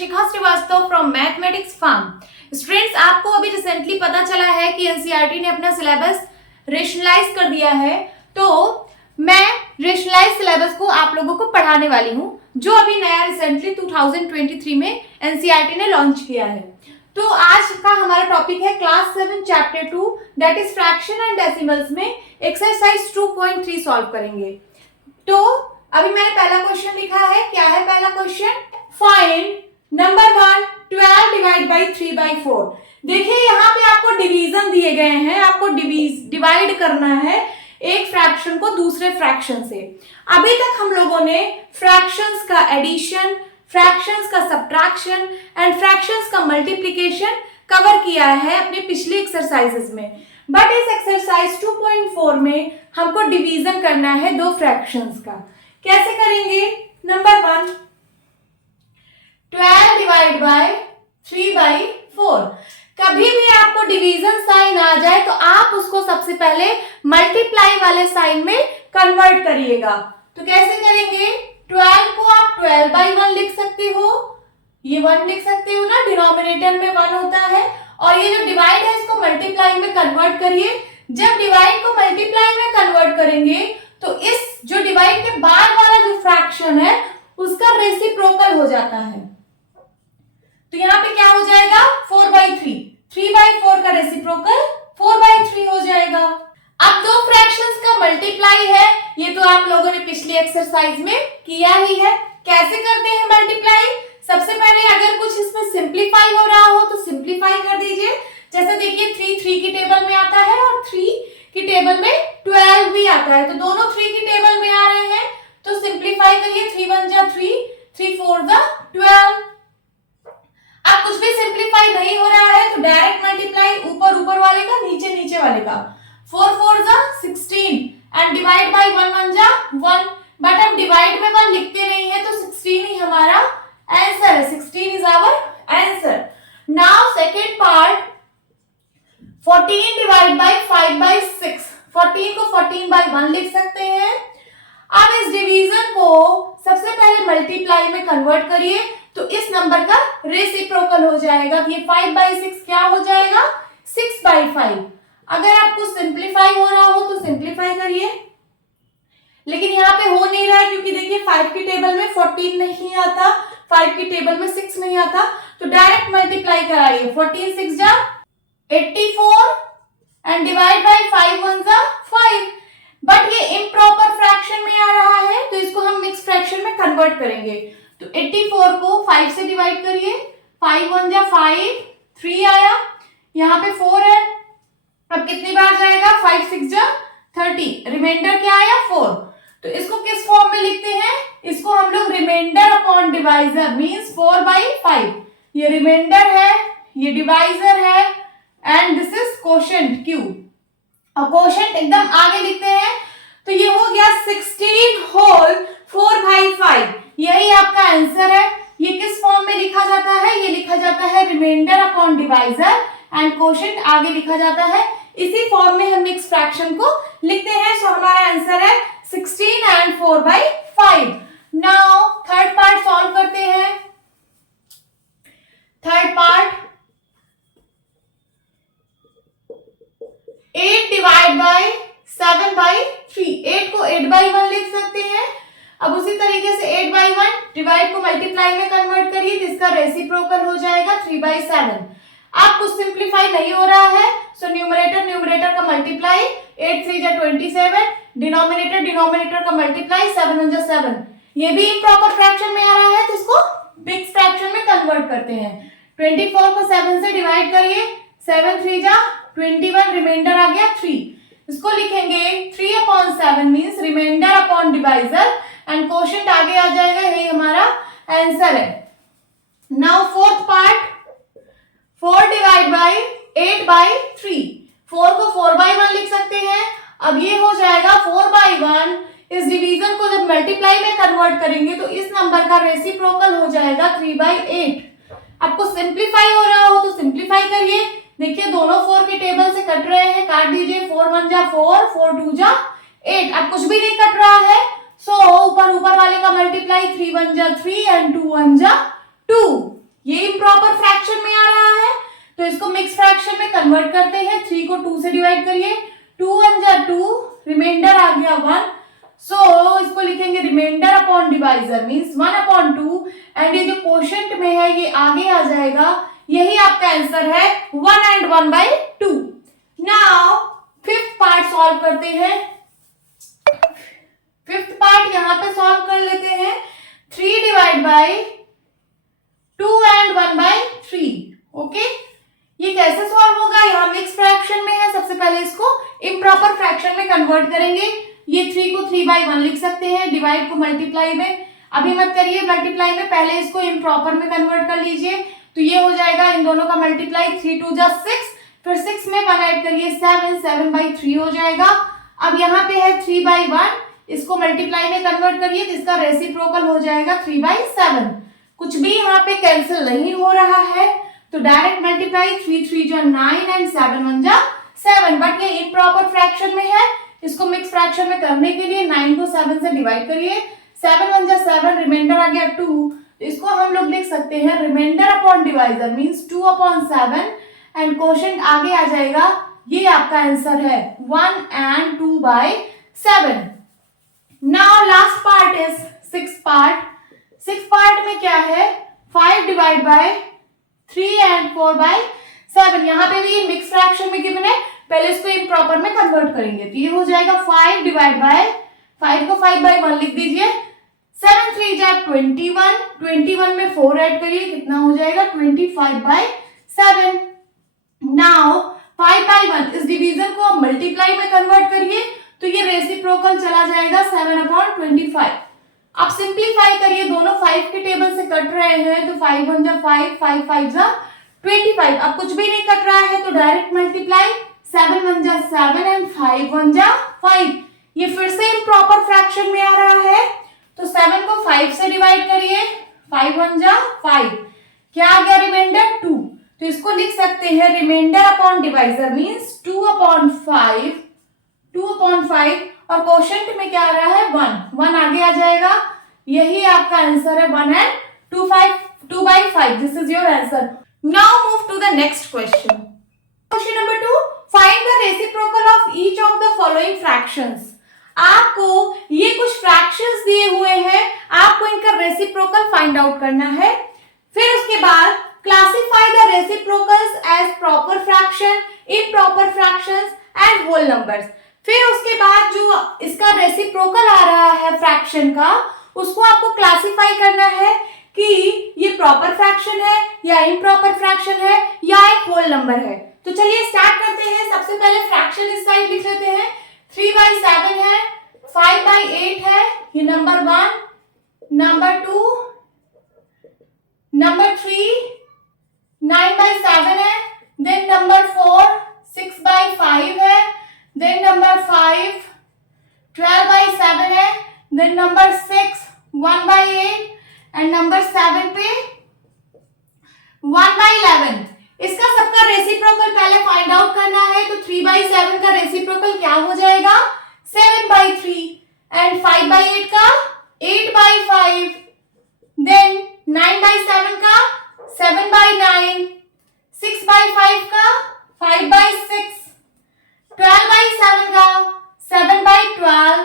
Shikha Srivastava from mathematics farm. Students, आपको अभी recently पता चला है कि एनसीईआरटी ने अपना सिलेबस रेशनलाइज कर दिया है, तो मैं रेशनलाइज सिलेबस को आप लोगों को पढ़ाने वाली हूँ, जो अभी नया रिसेंटली 2023 में एनसीईआरटी ने लॉन्च किया है। तो आज का हमारा टॉपिक है class 7 chapter 2 that is fraction and decimals में एक्सरसाइज 2.3 सॉल्व करेंगे। तो अभी मैंने पहला क्वेश्चन लिखा है। क्या है पहला question? Find number 1 12 divide by 3/4। देखिए यहाँ पे आपको डिवीजन दिए गए हैं, आपको डिवाइड करना है एक फ्रैक्शन को दूसरे फ्रैक्शन से। अभी तक हम लोगों ने फ्रैक्शंस का एडिशन, फ्रैक्शंस का सब्ट्रैक्शन एंड फ्रैक्शंस का मल्टीप्लिकेशन कवर किया है अपने पिछले एक्सरसाइजेस में, बट इस एक्सरसाइज 2.4 में हमको डिवीजन करना है दो फ्रैक्शंस का। कैसे करेंगे? Number 1 12 divide by 3/4। कभी भी आपको डिवीजन साइन आ जाए तो आप उसको सबसे पहले मल्टीप्लाई वाले साइन में कन्वर्ट करिएगा। तो कैसे करेंगे? 12 को आप 12/1 लिख सकते हो, ये 1 लिख सकते हो ना, डिनोमिनेटर में 1 होता है, और ये जो डिवाइड है इसको मल्टीप्लाई में कन्वर्ट करिए। जब डिवाइड को मल्टीप्लाई में कन्वर्ट करेंगे तो इस जो डिवाइड के बाद वाला जो फ्रैक्शन है उसका रेसिप्रोकल हो जाता है। तो यहाँ पे क्या हो जाएगा? 4/3, 3/4 का रेसिप्रोकल 4/3 हो जाएगा। अब दो फ्रैक्शंस का मल्टीप्लाई है, ये तो आप लोगों ने पिछली एक्सरसाइज में किया ही है। कैसे करते हैं मल्टीप्लाई? सबसे पहले अगर कुछ इसमें सिंप्लीफाई हो रहा हो तो सिंप्लीफाई कर दीजिए। जैसे देखिए 3 की टेबल में आता है और 3 की टेबल में 12 भी आता है, तो दोनों 3 की टेबल में आ रहे हैं, तो सिंप्लीफाई करिए। 3 1 जा 3, 3 4 जा 12। अब कुछ भी सिंप्लीफाई नहीं हो रहा है तो डायरेक्ट मल्टीप्लाई, ऊपर ऊपर वाले का नीचे नीचे वाले का। 4 4 जा 16 एंड डिवाइड बाय 1 1 जा 1, बट अब डिवाइड में 1 लिखते नहीं है तो 16 ही हमारा आंसर है। 16 is our answer. Now second part, 14 divide by 5/6। 14 को 14/1 लिख सकते हैं। अब इस डिवीजन को सबसे पहले मल्टीप्लाई में कन्वर्ट करिए तो इस नंबर का रेसिप्रोकल हो जाएगा। ये 5/6 क्या हो जाएगा? 6/5। अगर आपको सिंप्लीफाई हो रहा हो तो सिंप्लीफाई करिए, लेकिन यहाँ पे हो नहीं रहा है क्योंकि देखिए 5 की टेबल में 14 नहीं आता, 5 की टेबल में 6 नहीं आता, तो डायरेक्ट मल्टीप्लाई कराइए। 14 6 जा 84 एंड डिवाइड बाय 5 1 जा 5, बट ये इम्प्रॉपर फ्रैक्शन में आ रहा है तो इसको हम मिक्स फ्रैक्शन में कन्वर्ट करेंगे। तो 84 को 5 से डिवाइड करिए। 5 1 जा 5, 3 आया, यहाँ पे 4 है, अब कितनी बार जाएगा? 5 6 जा 30, रिमाइंडर क्या आया? 4। तो इसको किस फॉर्म में लिखते हैं? इसको हम लोग रिमाइंडर अपॉन डिवाइजर मींस 4/5। ये रिमाइंडर है, ये डिवाइजर है, and this is quotient Q। और कोशेंट एकदम आगे लिखते हैं, तो ये हो गया 16 होल 4/5। यही आपका आंसर है। ये किस फॉर्म में लिखा जाता है? ये लिखा जाता है remainder upon divisor and quotient आगे लिखा जाता है। इसी फॉर्म में हम मिक्स फ्रैक्शन को लिखते हैं। सो हमारा आंसर है 16 and 4/5। Now third part solve करते हैं। Third part, 8 divide by 7/3। 8 को 8/1 लिख सकते हैं। अब उसी तरीके से 8/1 डिवाइड को मल्टीप्लाई में कन्वर्ट करिए तो इसका रेसिप्रोकल हो जाएगा 3/7। अब कुछ सिंप्लीफाई नहीं हो रहा है, सो न्यूमरेटर का मल्टीप्लाई, 8 3 जा 27, डिनोमिनेटर का मल्टीप्लाई, 7 1 जा 7। ये भी इम्प्रॉपर फ्रैक्शन में आ रहा है तो इसको बिग फ्रैक्शन में कन्वर्ट करते हैं। 24 को 7 से डिवाइड करिए, 7 3 जा 21, रिमाइंडर आ गया 3। इसको लिखेंगे 3/7 means remainder upon divisor and quotient आगे आ जाएगा। यही हमारा आंसर है। Now fourth part, 4 divide by 8/3। 4 को 4/1 लिख सकते हैं। अब ये हो जाएगा 4/1। इस डिवीजन को जब मल्टीप्लाई में कन्वर्ट करेंगे तो इस नंबर का रेसिप्रोकल हो जाएगा 3/8। आपको सिंप्लीफाई हो रहा हो तो सिंप्लीफाई करिए। देखिए दोनों 4 के टेबल से कट रहे हैं, काट दीजिए। 4 1 जा 4, 4 2 जा 8। अब कुछ भी नहीं कट रहा है, सो ऊपर वाले का मल्टीप्लाई, 3 1 जा 3 एंड 2 1 जा 2। तो इसको मिक्स फ्रैक्शन में कन्वर्ट करते हैं। 3 को 2 से डिवाइड करिए, 2 1 जा 2, रिमाइंडर आ गया 1। सो इसको लिखेंगे remainder upon divisor means 1 upon 2, and ये जो क्वोशंट में है ये आगे आ जाएगा। यही आपका आंसर है 1 and 1/2। Now fifth part solve करते हैं। फिफ्थ पार्ट यहां पे सॉल्व कर लेते हैं। 3 डिवाइड बाय 2 and 1/3। ओके, ये कैसे सॉल्व होगा? यहाँ मिक्स फ्रैक्शन में है, सबसे पहले इसको इम्प्रॉपर फ्रैक्शन में कन्वर्ट करेंगे। ये 3 को 3/1 लिख सकते हैं, डिवाइड को मल्टीप्लाई में अभी मत करिए मल्टीप्लाई में, पहले इसको इम्प्रॉपर में कन्वर्ट कर लीजिए। तो ये हो जाएगा इन दोनों का मल्टीप्लाई, 3 2 जा 6, फिर 6 में 1 ऐड करिए 7, 7/3 हो जाएगा। अब यहाँ पे है 3/1, इसको मल्टीप्लाई में कन्वर्ट करिए तो इसका रेसिप्रोकल हो जाएगा 3/7। कुछ भी यहाँ पे कैंसिल नहीं हो रहा है, तो डायरेक्ट मल्टीप्लाई, 3 3 जा 9 एंड 7 1 जा 7। बट ये इम्प्रॉपर फ्रैक्शन में है, इसको मिक्स फ्रैक्शन में करने के लिए 9 को 7 से डिवाइड करिए, 7 1 जा 7, रिमाइंडर आ गया 2। इसको हम लोग लिख सकते हैं remainder upon divisor means 2/7, and quotient आगे आ जाएगा। ये आपका आंसर है 1 and 2/7। Now last part is six part. Six part में क्या है? 5 डिवाइड बाय 3 and 4/7। यहाँ पे भी ये मिक्स फ्रैक्शन में गिवन है, पहले इसको इम्प्रॉपर में कन्वर्ट करेंगे तो ये हो जाएगा 5 डिवाइड बाय 5 को 5/1 लिख दीजिए, 7 3 जा 21, 21 में 4 ऐड करिए, कितना हो जाएगा 25/7। नाउ 5/1 इस डिवीजन को मल्टीप्लाई में कन्वर्ट करिए तो ये रेसिप्रोकल चला जाएगा 7/25। आप सिंप्लीफाई करिए, दोनों 5 के टेबल से कट रहे हैं तो 5 1 जा 5, 5 5 जा 25। अब कुछ भी नहीं कट रहा है तो डायरेक्ट मल्टीप्लाई, 7 1 जा 7 एंड 5 1 जा 5। ये फिर से इम्प्रॉपर फ्रैक्शन में आ रहा है तो 7 को 5 से डिवाइड करिए, 5 1 जा 5, क्या आ गया रिमाइंडर 2। तो इसको लिख सकते हैं रिमाइंडर अपॉन डिवाइजर मींस 2/5, 2/5, और क्वोशंट में क्या आ रहा है 1 आगे आ जाएगा। यही आपका आंसर है 1 and 2/5। This is your answer. Now move to the next question. Question number 2, find the reciprocal of each of the following fractions. आपको ये कुछ फ्रैक्शंस दिए हुए हैं, आपको इनका रेसिप्रोकल फाइंड आउट करना है। फिर उसके बाद classify the reciprocals as proper fraction, improper fractions and whole numbers. फिर उसके बाद जो इसका रेसिप्रोकल आ रहा है फ्रैक्शन का, उसको आपको क्लासिफाई करना है कि ये प्रॉपर फ्रैक्शन है या इम्प्रॉपर फ्रैक्शन है या एक होल नंबर है। तो चलिए स्टार्ट करते हैं। सबसे पहले फ्रैक्शन इस साइड लिख लेते हैं। 3/7 है, 5/8 है, ये नंबर 1, नंबर 2, नंबर 3 9/7 है, देन नंबर 4 6/5 है, देन नंबर 5 12/7 है, देन नंबर 6 1/8 एंड नंबर 7 पे 1/11। इसका सबका रेसिप्रोकल पहले फाइंड आउट करना है, तो 3/7 का रेसिप्रोकल क्या हो जाएगा 7/3, एंड 5/8 का 8/5, देन 9/7 का 7/9, 6/5 का 5/6, 12/7 का 7/12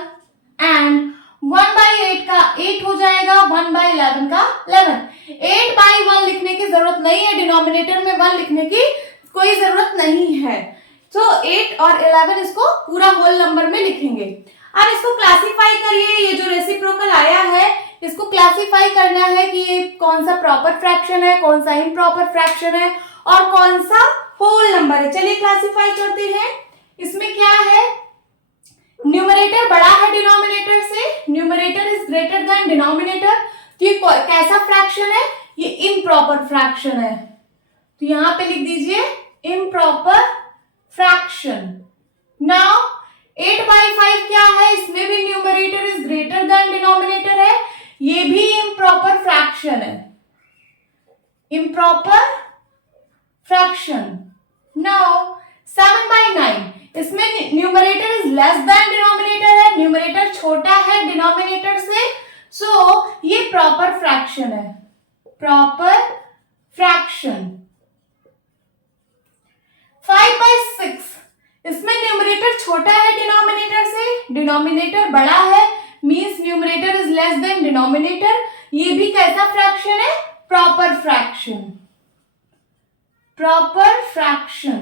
एंड 1/8 का 8 हो जाएगा, 1/11 का 11। 8/1 लिखने की जरूरत नहीं है, डिनोमिनेटर में 1 लिखने की कोई जरूरत नहीं है। तो 8 और 11 इसको पूरा होल नंबर में लिखेंगे। अब इसको क्लासिफाई करिए। ये जो रेसिप्रोकल आया है इसको क्लासिफाई करना है कि ये कौन सा प्रॉपर फ्रैक्शन है, कौन सा इम्प्रॉपर फ्रैक्शन है और कौन सा होल नंबर है। चलिए क्लासिफाई करते हैं। इसमें क्या है, न्यूमरेटर बड़ा है डिनोमिनेटर से, numerator is greater than denominator. तो ये कैसा फ्रैक्शन है, ये इम्प्रॉपर फ्रैक्शन है। तो यहां पे लिख दीजिए इम्प्रॉपर फ्रैक्शन। नाउ 8/5 क्या है, इसमें भी numerator is greater than denominator है, ये भी इम्प्रॉपर फ्रैक्शन है, इम्प्रॉपर फ्रैक्शन। नाउ 7/9, इसमें numerator is less than denominator है, न्यूमरेटर छोटा है डिनोमिनेटर से, सो ये प्रॉपर फ्रैक्शन है, प्रॉपर फ्रैक्शन। 5/6, इसमें न्यूमरेटर छोटा है डिनोमिनेटर से, डिनोमिनेटर बड़ा है, means numerator is less than denominator. ये भी कैसा फ्रैक्शन है? Proper fraction, proper fraction.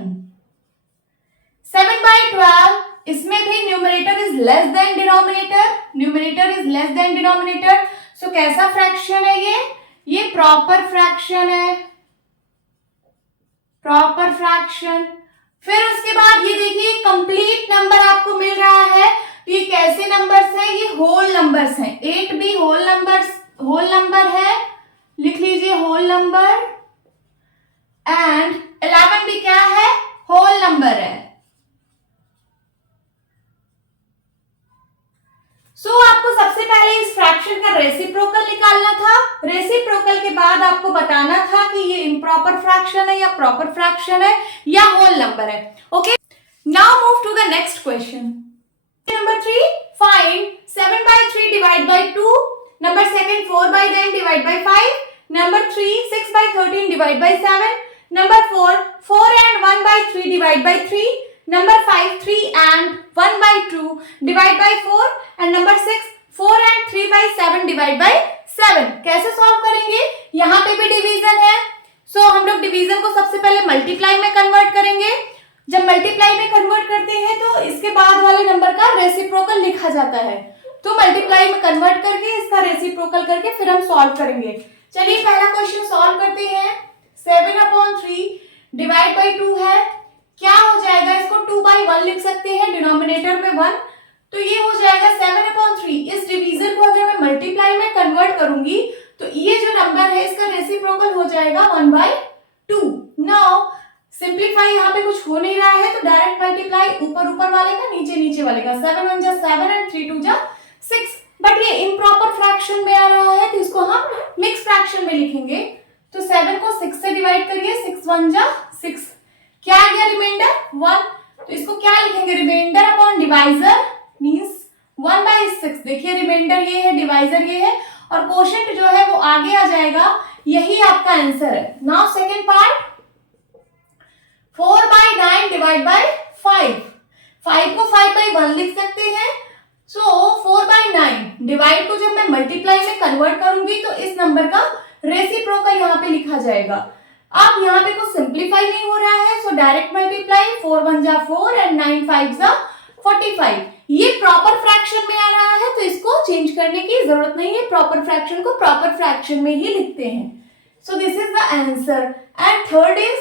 7/12, इसमें भी numerator is less than denominator, numerator is less than denominator. So कैसा फ्रैक्शन है ये प्रॉपर फ्रैक्शन है, प्रॉपर फ्रैक्शन। फिर उसके बाद ये देखिए कंप्लीट नंबर आपको मिल रहा है। तो ये कैसे नंबर्स हैं? ये होल नंबर्स हैं। 8 भी होल नंबर है, लिख लीजिए होल नंबर, एंड 11 भी क्या है? होल नंबर है। आपको सबसे पहले इस फ्रैक्शन का रेसिप्रोकल निकालना था। रेसिप्रोकल के बाद आपको बताना था कि ये इम्प्रॉपर फ्रैक्शन है या प्रॉपर फ्रैक्शन है या होल नंबर है। Okay, now move to the next question. Number 3, फाइंड 7/3 divide by 2। Number second 4/9 divide by 5। Number 3 6/13 divide by 7। Number 4 4 and 1/3 divide by 3। Number 5 3 and 1/2 divide by 4 and number 6 4 and 3/7 divide by 7। कैसे solve करेंगे? यहाँ पे भी division है, सो हम लोग division को सबसे पहले मल्टीप्लाई में कन्वर्ट करेंगे। जब मल्टीप्लाई में कन्वर्ट करते हैं तो इसके बाद वाले नंबर का रेसिप्रोकल लिखा जाता है। तो मल्टीप्लाई में कन्वर्ट करके इसका रेसिप्रोकल करके फिर हम सॉल्व करेंगे। चलिए पहला क्वेश्चन सॉल्व करते हैं। 7/3 डिवाइड बाई 2 है, क्या हो जाएगा? इसको 2/1 लिख सकते हैं, डिनोमिनेटर में 1, तो ये हो जाएगा 7/3। इस डिवीजन को अगर मैं मल्टीप्लाई में कन्वर्ट करूंगी तो ये जो नंबर है इसका रेसिप्रोकल हो जाएगा 1/2। नाउ सिंप्लीफाई, यहाँ पे कुछ हो नहीं रहा है तो डायरेक्ट मल्टीप्लाई, ऊपर वाले का नीचे वाले का। 7 1 जा 7 and 3 2 जा 6। बट ये इम्प्रॉपर फ्रैक्शन में आ रहा है तो इसको हम मिक्स फ्रैक्शन में लिखेंगे। तो 7 को 6 से डिवाइड करिए, 6 1 जा 6, क्या आ गया? रिमाइंडर 1। तो इसको क्या लिखेंगे? Remainder upon divisor means 1/6। देखिए रिमाइंडर ये है, डिवाइजर ये है, और कोशेंट जो है वो आगे आ जाएगा। यही आपका आंसर है। Now second part, 4/9 divide by 5। 5 को 5/1 लिख सकते हैं। सो 4/9 डिवाइड को जब मैं मल्टीप्लाई में कन्वर्ट करूंगी तो इस नंबर का रेसिप्रोकल यहाँ पे लिखा जाएगा। अब यहाँ पे कुछ सिंप्लीफाई नहीं हो रहा है, सो डायरेक्ट मल्टीप्लाई, 4 1 जा 4 एंड 9 5 जा 45। ये प्रॉपर फ्रैक्शन में आ रहा है तो इसको चेंज करने की जरूरत नहीं है, प्रॉपर फ्रैक्शन को प्रॉपर फ्रैक्शन में ही लिखते हैं। So this is the answer. And third is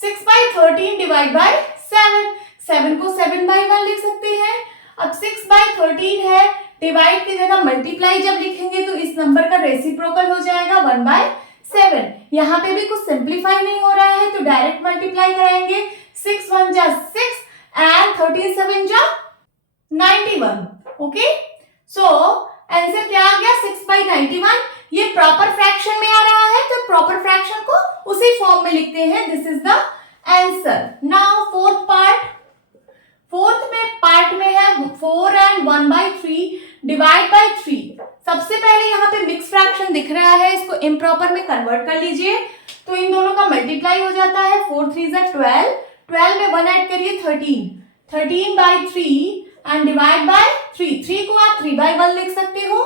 6/13 divide by 7। 7 को 7/1 लिख सकते हैं। अब 6/13 है, डिवाइड की जगह मल्टीप्लाई जब लिखेंगे तो इस नंबर का रेसिप्रोकल हो जाएगा 1/7। यहाँ पे भी कुछ सिंप्लीफाई नहीं हो रहा है तो डायरेक्ट मल्टीप्लाई कराएंगे। 6 1 जा 6 एंड 13 7 जा 91। ओके, सो आंसर क्या आ गया? 6/91। ये प्रॉपर फ्रैक्शन में आ रहा है तो प्रॉपर फ्रैक्शन को उसी फॉर्म में लिखते हैं। This is the answer. Now fourth part, fourth में पार्ट में है 4 and 1/3 डिवाइड बाय 3। सबसे पहले यहाँ पे मिक्स फ्रैक्शन दिख रहा है, इसको इम्प्रॉपर में कन्वर्ट कर लीजिए तो इन दोनों का मल्टीप्लाई हो जाता है। 4 3 जा 12, 12 में 1 ऐड करिए 13, 13/3 एंड डिवाइड बाय 3। 3 को आप 3/1 लिख सकते हो।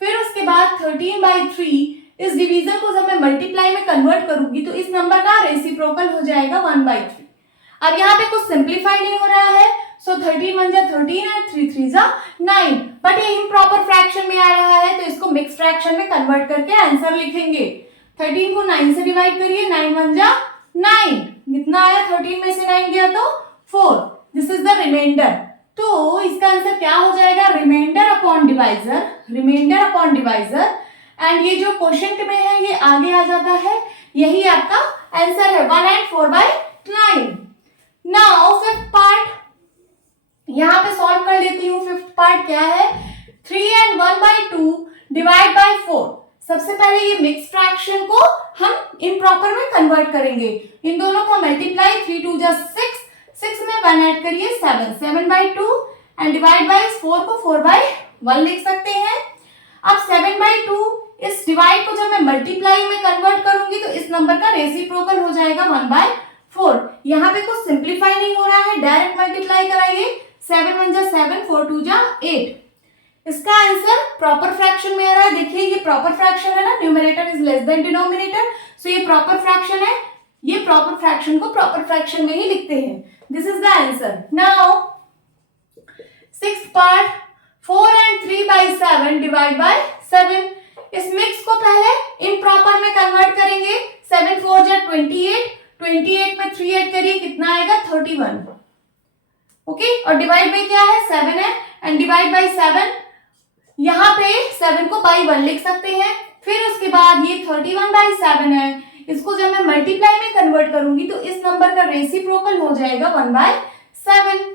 फिर उसके बाद 13/3, इस डिवीजन को जब मैं मल्टीप्लाई में कन्वर्ट करूंगी तो इस नंबर का रेसिप्रोकल हो जाएगा 1/3। अब यहाँ पे कुछ सिंप्लीफाई नहीं हो रहा है, सो 13 1 जा 13 एंड 3 3 जा 9। बट ये इम्प्रॉपर फ्रैक्शन में आ रहा है तो इसको मिक्स फ्रैक्शन में कन्वर्ट करके आंसर लिखेंगे। 13 को 9 से डिवाइड करिए, 9 1 जा 9, कितना आया? 13 में से 9 गया तो 4। This is the remainder. तो इसका आंसर क्या हो जाएगा? Remainder upon divisor, remainder upon divisor, and ये जो क्वोशिएंट में है ये आगे आ जाता है। यही आपका आंसर है 1 and 4/9। नाउ फिफ्थ पार्ट यहाँ पे सॉल्व कर लेती हूँ। फिफ्थ पार्ट क्या है? 3 and 1/2 डिवाइड बाय 4। सबसे पहले ये मिक्स फ्रैक्शन को हम इम्प्रॉपर में कन्वर्ट करेंगे। इन दोनों का मल्टीप्लाई, 3 2 जा 6, 6 में 1 ऐड करिए 7, 7/2 एंड डिवाइड बाय 4 को 4/1 लिख सकते हैं। अब 7/2 इस डिवाइड को जब मैं मल्टीप्लाई में कन्वर्ट करूंगी तो इस नंबर का रेसिप्रोकल हो जाएगा 1/2। 4। यहाँ पे कुछ सिंप्लीफाई नहीं हो रहा है, डायरेक्ट मल्टीप्लाई कराइए। 7 1 जा 7, 4 2 जा 8। इसका आंसर प्रॉपर फ्रैक्शन में आ रहा है। देखिए ये प्रॉपर फ्रैक्शन है ना, numerator is less than denominator, so ये प्रॉपर फ्रैक्शन है। ये प्रॉपर फ्रैक्शन को प्रॉपर फ्रैक्शन में ही लिखते हैं। This is the answer. Now sixth part, 4 and 3/7 divide by 7। इस मिक्स को पहले इम्प्रॉपर में कन्वर्ट करेंगे। 7 4 जा 28, 28 में 3 ऐड करिए, कितना आएगा 31। ओके, और डिवाइड बाय क्या है 7 है, एंड डिवाइड बाय 7, यहाँ पे 7 को बाई 1 लिख सकते हैं। फिर उसके बाद ये 31/7 है, इसको जब मैं मल्टीप्लाई में कन्वर्ट करूंगी तो इस नंबर का रेसिप्रोकल हो जाएगा 1/7।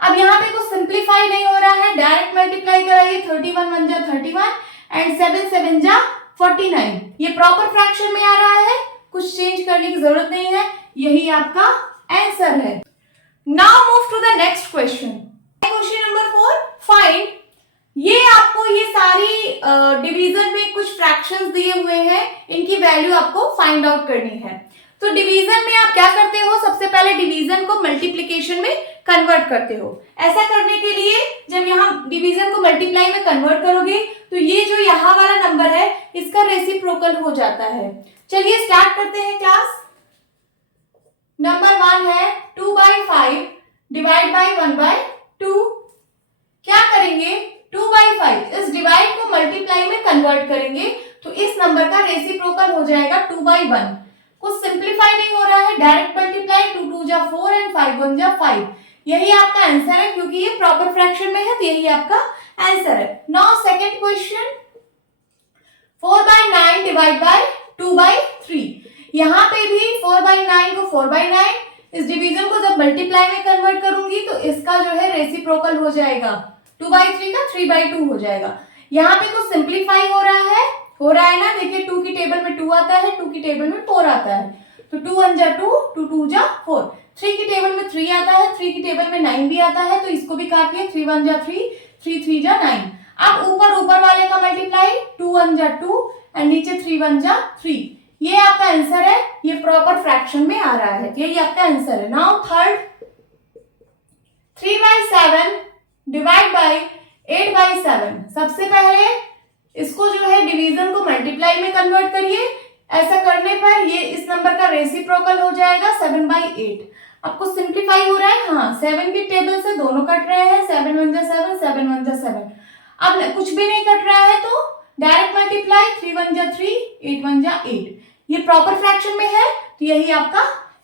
अब यहाँ पे कुछ सिंप्लीफाई नहीं हो रहा है, डायरेक्ट मल्टीप्लाई कराइए। 31 1 जा 31 एंड 7 7 जा 49। ये प्रॉपर फ्रैक्शन में आ रहा है, कुछ चेंज करने की जरूरत नहीं है, यही आपका आंसर है। Now move to the next question. Question number 4, find. ये आपको ये सारी डिवीजन में कुछ फ्रैक्शंस दिए हुए हैं, इनकी वैल्यू आपको फाइंड आउट करनी है। तो डिवीजन में आप क्या करते हो, सबसे पहले डिवीजन को मल्टीप्लिकेशन में कन्वर्ट करते हो। ऐसा करने के लिए जब यहाँ डिवीजन को मल्टीप्लाई में कन्वर्ट करोगे तो ये जो यहाँ वाला नंबर है इसका रेसिप्रोकल हो जाता है। चलिए स्टार्ट करते हैं क्लास। नंबर 1 है 2/5 डिवाइड बाय 1/2। क्या करेंगे, 2/5 इस डिवाइड को मल्टीप्लाई में कन्वर्ट करेंगे तो इस नंबर का रेसिप्रोकल हो जाएगा 2/1। कुछ सिंप्लीफाई नहीं हो रहा है, डायरेक्ट मल्टीप्लाई। 2 2 जा 4 एंड 5 1 जा 5। यही आपका आंसर है, क्योंकि ये प्रॉपर फ्रैक्शन में है तो यही आपका आंसर है। Now second question, 4/9 divide bye 2/3। यहाँ पे भी 4/9 को 4/9, इस डिवीजन को जब मल्टीप्लाई में कन्वर्ट करूंगी तो इसका जो है रेसिप्रोकल हो जाएगा 2/3 का 3/2 हो जाएगा। यहाँ पे कुछ सिंप्लीफाई हो रहा है ना। देखिए 2 की टेबल में 2 आता है, 2 की टेबल में 4 आता है, तो 2 1 जा 2, 2 2 जा 4। 3 की टेबल में 3 आता है, 3 की टेबल में 9 भी आता है, तो इसको भी काटिए। 3 1 जा 3, 3 3 जा 9। अब ऊपर वाले का मल्टीप्लाई, 2 1 जा 2 एंड नीचे 3 1 जा 3। ये आपका आंसर है, ये प्रॉपर फ्रैक्शन में आ रहा है, यही आपका आंसर है। Now third, 3/7 divide bye 8/7। सबसे पहले इसको जो है डिवीजन को मल्टीप्लाई में कन्वर्ट करिए। ऐसा करने पर ये इस नंबर का रेसिप्रोकल हो जाएगा 7/8। आपको सिंप्लीफाई हो रहा है, हाँ 7 की टेबल से दोनों कट रहे हैं, 7 1 जा 7, 7 1 जा 7। अब कुछ भी नहीं कट रहा है तो डायरेक्ट मल्टीप्लाई, 3 1 जा 3, 8 1 जा 8। ये प्रॉपर फ्रैक्शन में है तो यही आपका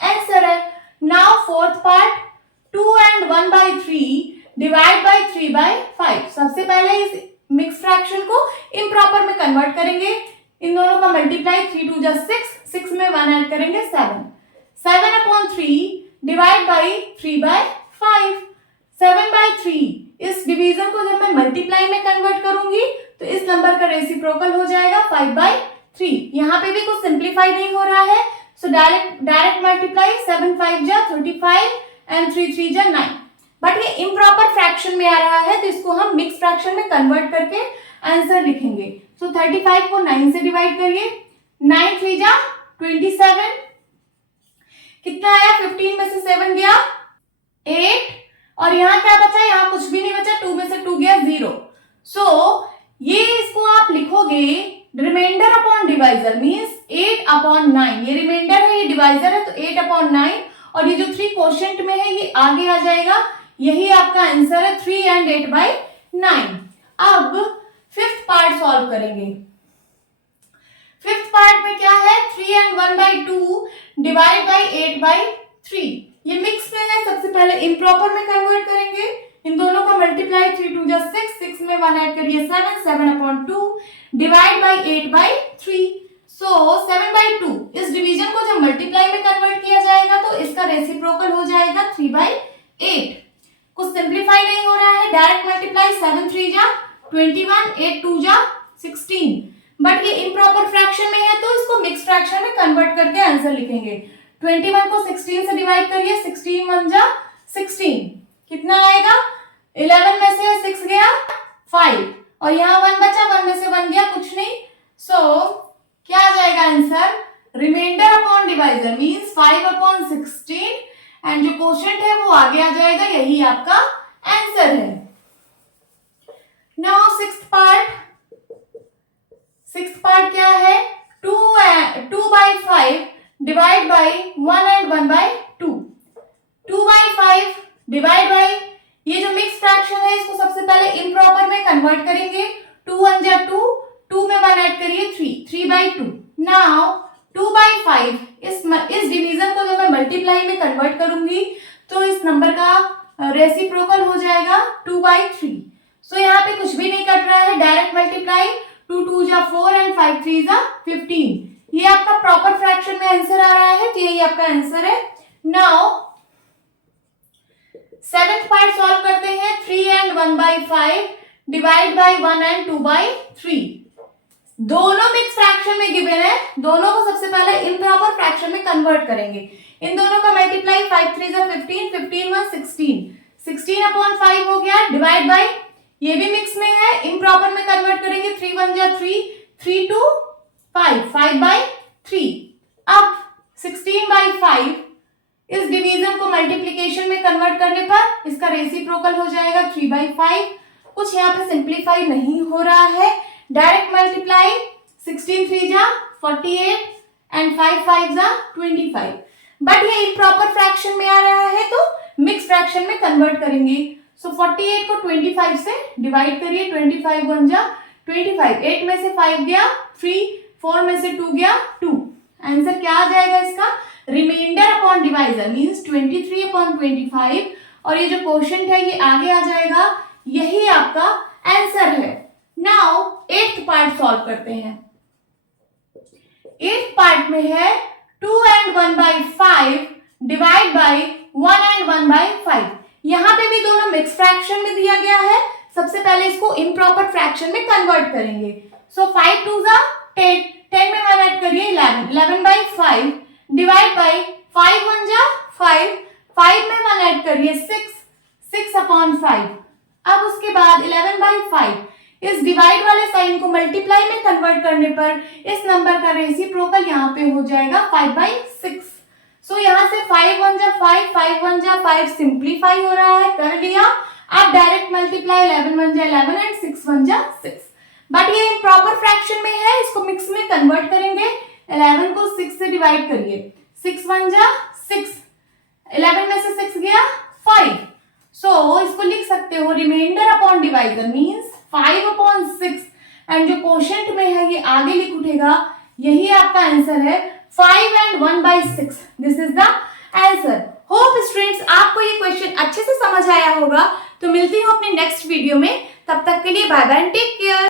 आंसर है। Now fourth part, 2 and 1/3 divide bye 3/5। सबसे पहले इस मिक्स फ्रैक्शन को इम्प्रॉपर में कन्वर्ट करेंगे। इन दोनों का मल्टीप्लाई, 3 2 जा 6, 6 में 1 ऐड करेंगे 7। 7/3 डिवाइड बाय 3/5। 7/3 इस डिवीजन को जब मैं मल्टीप्लाई में कन्वर्ट करूंगी तो इस नंबर का रेसिप्रोकल हो जाएगा 5/3। यहाँ पे भी कुछ सिंप्लीफाई नहीं हो रहा है, सो डायरेक्ट मल्टीप्लाई। 7 5 जा 35 एंड 3 3 जा 9। बट ये इम्प्रॉपर फ्रैक्शन में आ रहा है तो इसको हम मिक्स फ्रैक्शन में कन्वर्ट करके आंसर लिखेंगे। सो 35 को 9 से डिवाइड करिए, 9 3 जा 27। कितना आया, 15 में से 7 गया 8, और यहाँ क्या बचा, यहाँ कुछ भी नहीं बचा, 2 में से 2 गया 0। सो ये इसको आप लिखोगे रिमाइंडर अपॉन डिवाइजर, मीन्स 8/9। ये रिमाइंडर है, ये डिवाइजर है, तो 8/9, और ये जो 3 क्वोशिएंट में है ये आगे आ जाएगा। यही आपका आंसर है, 3 and 8/9। अब फिफ्थ पार्ट सॉल्व करेंगे। फिफ्थ पार्ट में क्या है, 3 and 1/2 डिवाइड बाय 8/3। ये मिक्स में है, सबसे पहले इम्प्रॉपर में कन्वर्ट करेंगे। इन दोनों का मल्टीप्लाई, 3 2 जा 6, 6 में 1 ऐड करिए 7, 7/2 डिवाइड बाय 8/3। सो 7/2 इस डिवीजन को जब मल्टीप्लाई में कन्वर्ट किया जाएगा तो इसका रेसिप्रोकल हो जाएगा 3/8। कुछ सिंप्लीफाई नहीं हो रहा है, डायरेक्ट मल्टीप्लाई, 7 3 जा 21, 8 2 जा 16। बट ये इम्प्रॉपर फ्रैक्शन में है तो इसको मिक्स फ्रैक्शन में कन्वर्ट करके आंसर लिखेंगे। 21 को 16 से डिवाइड करिए, 16 1 जा 16। कितना आएगा, 11 में से 6 गया 5, और यहाँ 1 बचा, 1 में से 1 गया कुछ नहीं। सो क्या आ जाएगा answer, remainder upon divisor means 5/16 and जो क्वोशंट है वो आगे आ जाएगा, यही आपका आंसर है। नाउ सिक्स्थ पार्ट क्या है? 2/5 divide by 1 and 1/2। 2/5 divide by, ये जो मिक्स फ्रैक्शन है इसको सबसे पहले इम्प्रॉपर में कन्वर्ट करेंगे। 2 1 जा 2, 2 में 1 ऐड करिए 3, 3/2। नाउ 2/5 इस डिवीजन को जब मैं मल्टीप्लाई में कन्वर्ट करूंगी तो इस नंबर का रेसिप्रोकल हो जाएगा 2/3। सो यहाँ पे कुछ भी नहीं कट रहा है, डायरेक्ट मल्टीप्लाई। 2 2 जा 4 एंड 5 3 जा 15। ये आपका प्रॉपर फ्रैक्शन में आंसर आ रहा है, तो यही आपका आंसर है। नाउ सेवेंथ पार्ट सॉल्व करते हैं। 3 एंड 1/5 डिवाइड बाई 1 एंड 2/3। दोनों मिक्स फ्रैक्शन में गिवन है, दोनों को सबसे पहले इम्प्रॉपर फ्रैक्शन में कन्वर्ट करेंगे। इन दोनों का मल्टीप्लाई 5 3 जा 15, 15 1 16, 16/5 हो गया, डिवाइड बाई, ये भी मिक्स में है, इम्प्रॉपर में कन्वर्ट करेंगे। 3 1 जा 3, 3 2 5, 5/3। अब 16/5 इस डिवीजन को मल्टीप्लिकेशन में कन्वर्ट करने पर इसका रेसिप्रोकल हो जाएगा 3/5। कुछ यहाँ पे सिंप्लीफाई नहीं हो रहा है, डायरेक्ट मल्टीप्लाई। 16 3 जा 48 एंड 5 5 जा 25। बट ये इम्प्रॉपर फ्रैक्शन में आ रहा है तो मिक्स फ्रैक्शन में कन्वर्ट करेंगे। सो 48 को 25 से डिवाइड करिए। 25 1 जा 25, 8 में से 5 गया 3, 4 में से 2 गया 2। आंसर क्या आ जाएगा इसका? रिमाइंडर अपॉन डिवाइजर मींस 23/25, और ये जो क्वोशंट है ये आगे आ जाएगा, यही आपका आंसर है। नाउ एट्थ पार्ट सॉल्व करते हैं। एट्थ पार्ट में है 2 एंड 1/5 डिवाइड बाई 1 एंड 1/5। यहां पे भी दोनों मिक्स फ्रैक्शन में दिया गया है, सबसे पहले इसको इम्प्रॉपर फ्रैक्शन में कन्वर्ट करेंगे। सो 5 2 जा 10, 10 में 1 ऐड करिए 11, 11/5 डिवाइड बाई 5 1 जा 5, 5 में 1 ऐड करिए 6, 6/5। अब उसके बाद 11/5 इस डिवाइड वाले साइन को मल्टीप्लाई में कन्वर्ट करने पर इस नंबर का रेसिप्रोकल यहाँ पे हो जाएगा 5/6। सो यहाँ से 5 1 जा 5, 5 1 जा 5 सिंप्लीफाई हो रहा है, कर लिया। अब डायरेक्ट मल्टीप्लाई 11 1 जा 11 एंड 6 1 जा 6। बट ये इम्प्रॉपर फ्रैक्शन में है, इसको मिक्स में कन्वर्ट करेंगे। 11 को 6 से डिवाइड करिए, 6 1 जा 6, 11 में से 6 गया 5। सो इसको लिख सकते हो remainder upon divisor means 5/6 and जो क्वोशंट में है ये आगे लिख उठेगा, यही आपका आंसर है 5 and 1/6। This is the answer. Hope students आपको ये क्वेश्चन अच्छे से समझ आया होगा। तो मिलती हूँ अपने नेक्स्ट वीडियो में, तब तक के लिए bye bye and take care.